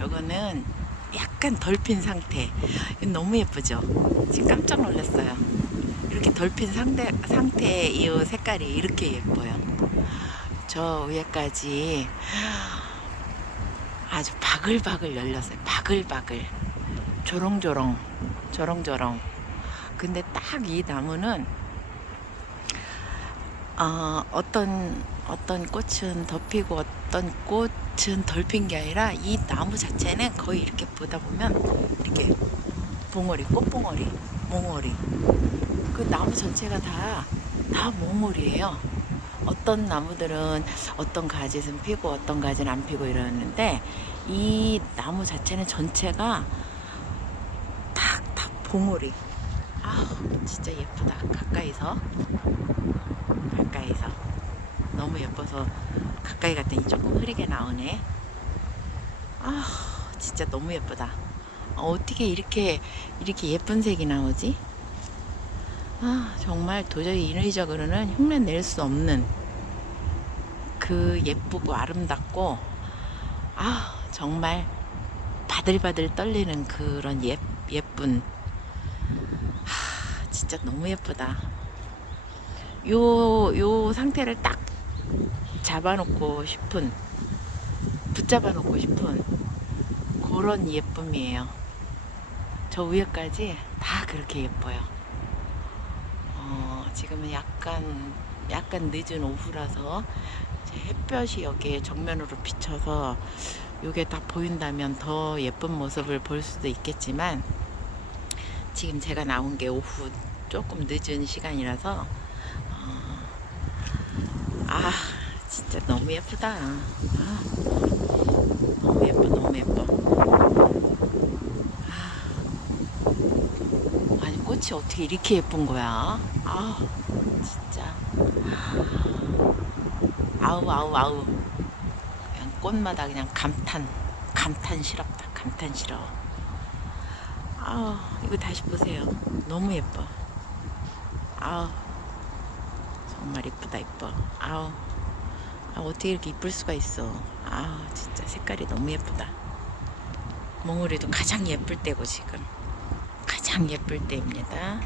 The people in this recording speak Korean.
요거는 약간 덜핀 상태. 너무 예쁘죠? 지금 깜짝 놀랐어요. 이렇게 덜핀 상태, 상태의 이 색깔이 이렇게 예뻐요. 저 위에까지 아주 바글바글 열렸어요. 바글바글. 조롱조롱. 조롱조롱. 근데 딱 이 나무는 어, 어떤 어떤 꽃은 덮이고 어떤 꽃은 덜 핀 게 아니라 이 나무 자체는 거의 이렇게 보다 보면 이렇게 봉오리, 꽃봉오리, 몽오리. 그 나무 전체가 다, 다 몽오리예요. 어떤 나무들은 어떤 가지는 피고 어떤 가지는 안 피고 이러는데 이 나무 자체는 전체가 딱, 다 봉오리. 아우, 진짜 예쁘다. 가까이서. 너무 예뻐서 가까이 갔더니 조금 흐리게 나오네. 아, 진짜 너무 예쁘다. 어, 어떻게 이렇게 이렇게 예쁜 색이 나오지? 아, 정말 도저히 인위적으로는 흉내 낼 수 없는 그 예쁘고 아름답고 아, 정말 바들바들 떨리는 그런 예, 예쁜 하, 진짜 너무 예쁘다. 요, 요 상태를 딱 잡아놓고 싶은, 붙잡아 놓고 싶은 그런 예쁨이에요. 저 위에까지 다 그렇게 예뻐요. 어, 지금은 약간, 약간 늦은 오후라서 햇볕이 여기에 정면으로 비쳐서 요게 다 보인다면 더 예쁜 모습을 볼 수도 있겠지만 지금 제가 나온 게 오후 조금 늦은 시간이라서 어, 아 진짜 너무 예쁘다. 아, 너무 예뻐 너무 예뻐. 아, 아니 꽃이 어떻게 이렇게 예쁜 거야? 아 진짜. 아우 아우 아우. 그냥 꽃마다 그냥 감탄 감탄스럽다 감탄스러워 아 이거 다시 보세요. 너무 예뻐. 아우 정말 이쁘다 이뻐. 아우 아, 어떻게 이렇게 이쁠 수가 있어. 아우 진짜 색깔이 너무 예쁘다. 몽우리도 가장 예쁠 때고 지금. 가장 예쁠 때입니다